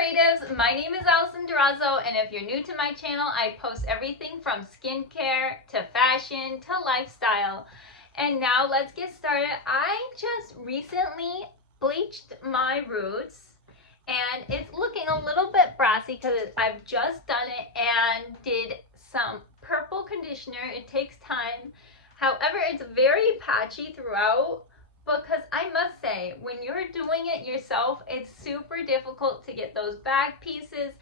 creatives, my name is Alison Durazo, and if you're new to my channel, I post everything from skincare to fashion to lifestyle. And now let's get started. I just recently bleached my roots and it's looking a little bit brassy because I've just done it and did some purple conditioner. It takes time. However, it's very patchy throughout. Because I must say, when you're doing it yourself, it's super difficult to get those back pieces.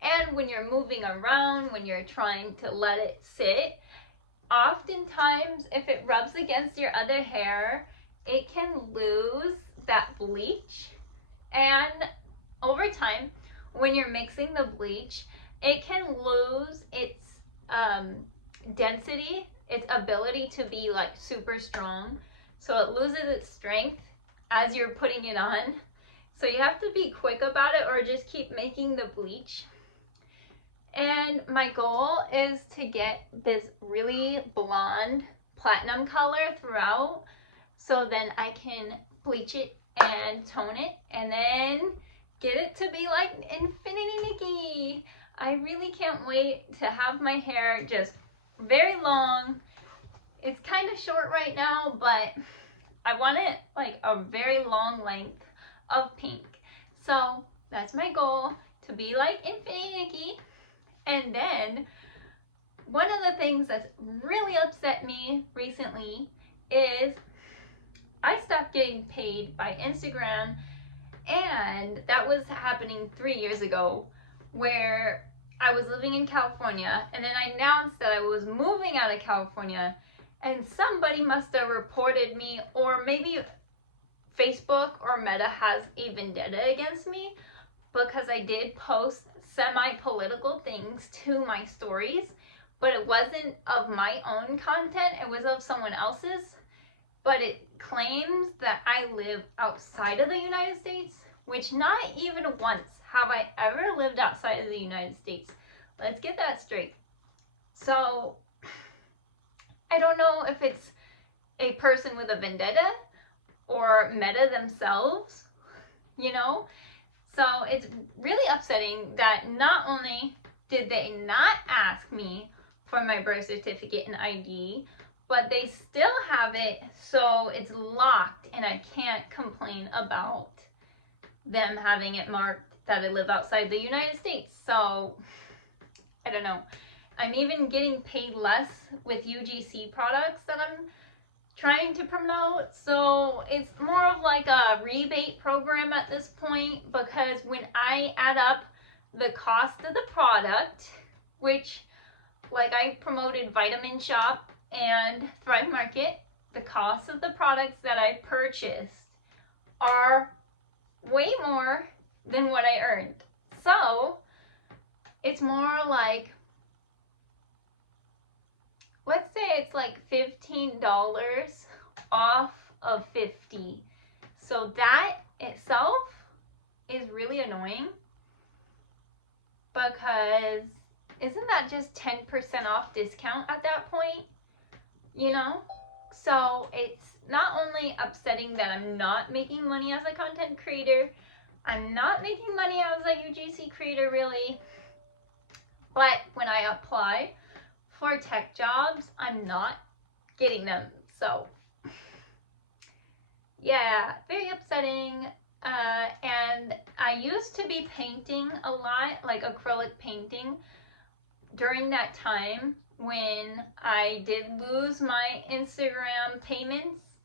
And when you're moving around, when you're trying to let it sit, oftentimes if it rubs against your other hair, it can lose that bleach. And over time, when you're mixing the bleach, it can lose its density, its ability to be like super strong. So it loses its strength as you're putting it on. So you have to be quick about it or just keep making the bleach. And my goal is to get this really blonde platinum color throughout. So then I can bleach it and tone it and then get it to be like Infinity Nikki. I really can't wait to have my hair just very long. It's kind of short right now, but I want it like a very long length of pink. So that's my goal, to be like Infinity Nikki. And then one of the things that's really upset me recently is I stopped getting paid by Instagram, and that was happening 3 years ago, where I was living in California and then I announced that I was moving out of California. And somebody must have reported me, or maybe Facebook or Meta has a vendetta against me because I did post semi-political things to my stories, but it wasn't of my own content, it was of someone else's. But it claims that I live outside of the United States, which not even once have I ever lived outside of the United States. Let's get that straight. So I don't know if it's a person with a vendetta or Meta themselves, you know? So it's really upsetting that not only did they not ask me for my birth certificate and ID, but they still have it, so it's locked and I can't complain about them having it marked that I live outside the United States. So I don't know. I'm even getting paid less with UGC products that I'm trying to promote. So it's more of like a rebate program at this point, because when I add up the cost of the product, which like I promoted Vitamin Shop and Thrive Market, the cost of the products that I purchased are way more than what I earned. So it's more like, let's say it's like $15 off of $50. So that itself is really annoying, because isn't that just 10% off discount at that point? You know? So it's not only upsetting that I'm not making money as a content creator, I'm not making money as a UGC creator really, but when I apply for tech jobs, I'm not getting them. So yeah, very upsetting. And I used to be painting a lot, like acrylic painting, during that time when I did lose my Instagram payments.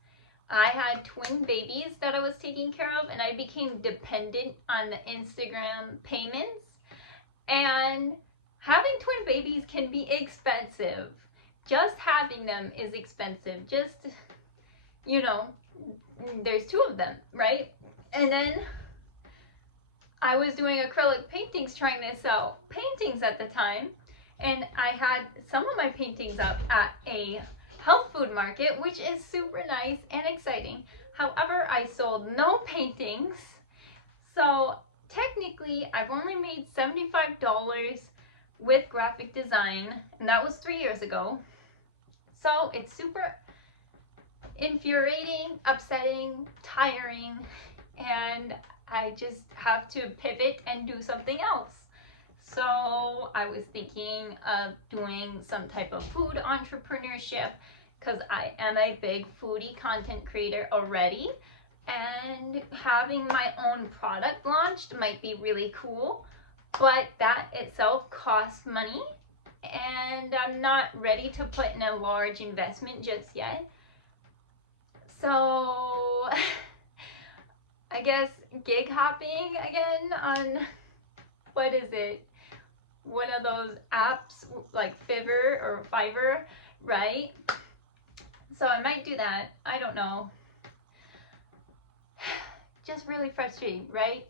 I had twin babies that I was taking care of, and I became dependent on the Instagram payments. And having twin babies can be expensive. Just having them is expensive. Just, you know, there's two of them, right? And then I was doing acrylic paintings, trying to sell paintings at the time. And I had some of my paintings up at a health food market, which is super nice and exciting. However, I sold no paintings. So technically, I've only made $75 with graphic design, and that was 3 years ago. So it's super infuriating, upsetting, tiring, and I just have to pivot and do something else. So I was thinking of doing some type of food entrepreneurship because I am a big foodie content creator already, and having my own product launched might be really cool, but that itself costs money and I'm not ready to put in a large investment just yet. So I guess gig hopping again on, what is it? One of those apps like Fiverr, right? So I might do that. I don't know. Just really frustrating, right?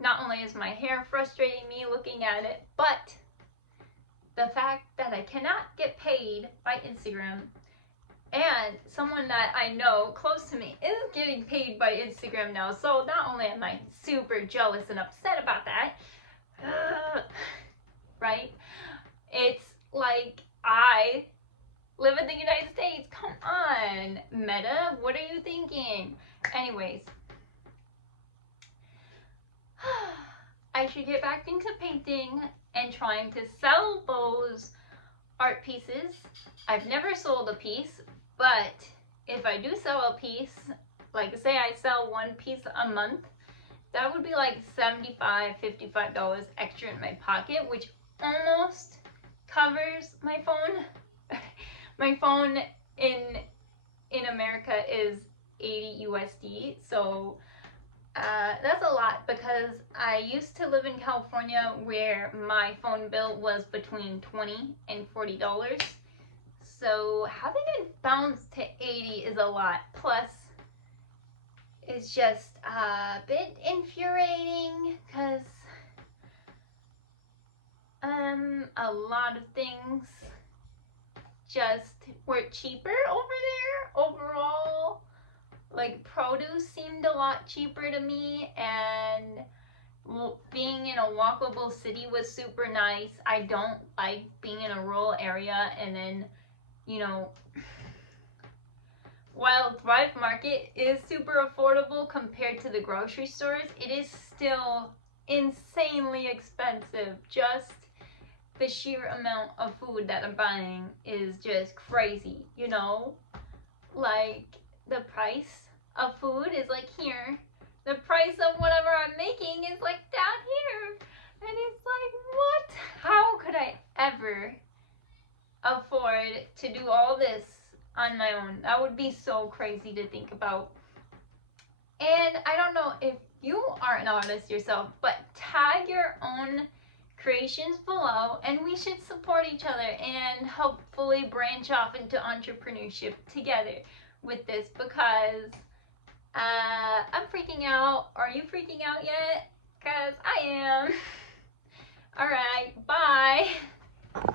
Not only is my hair frustrating me looking at it, but the fact that I cannot get paid by Instagram, and someone that I know close to me is getting paid by Instagram now. So not only am I super jealous and upset about that, right? It's like, I live in the United States. Come on, Meta, what are you thinking? Anyways, I should get back into painting and trying to sell those art pieces. I've never sold a piece, but if I do sell a piece, like say I sell one piece a month, that would be like $75, $55 extra in my pocket, which almost covers my phone. My phone in America is 80 USD, so that's a lot, because I used to live in California where my phone bill was between $20 and $40. So having it bounce to 80 is a lot. Plus, it's just a bit infuriating because a lot of things just were cheaper over there overall. Like produce seemed a lot cheaper to me, and being in a walkable city was super nice. I don't like being in a rural area, and then, you know, while Thrive Market is super affordable compared to the grocery stores, it is still insanely expensive. Just the sheer amount of food that I'm buying is just crazy, you know? Like, the price of food is like here. The price of whatever I'm making is like down here. And it's like, what? How could I ever afford to do all this on my own? That would be so crazy to think about. And I don't know if you are an artist yourself, but tag your own creations below, and we should support each other and hopefully branch off into entrepreneurship together with this, because I'm freaking out. Are you freaking out yet? Because I am. Alright, bye.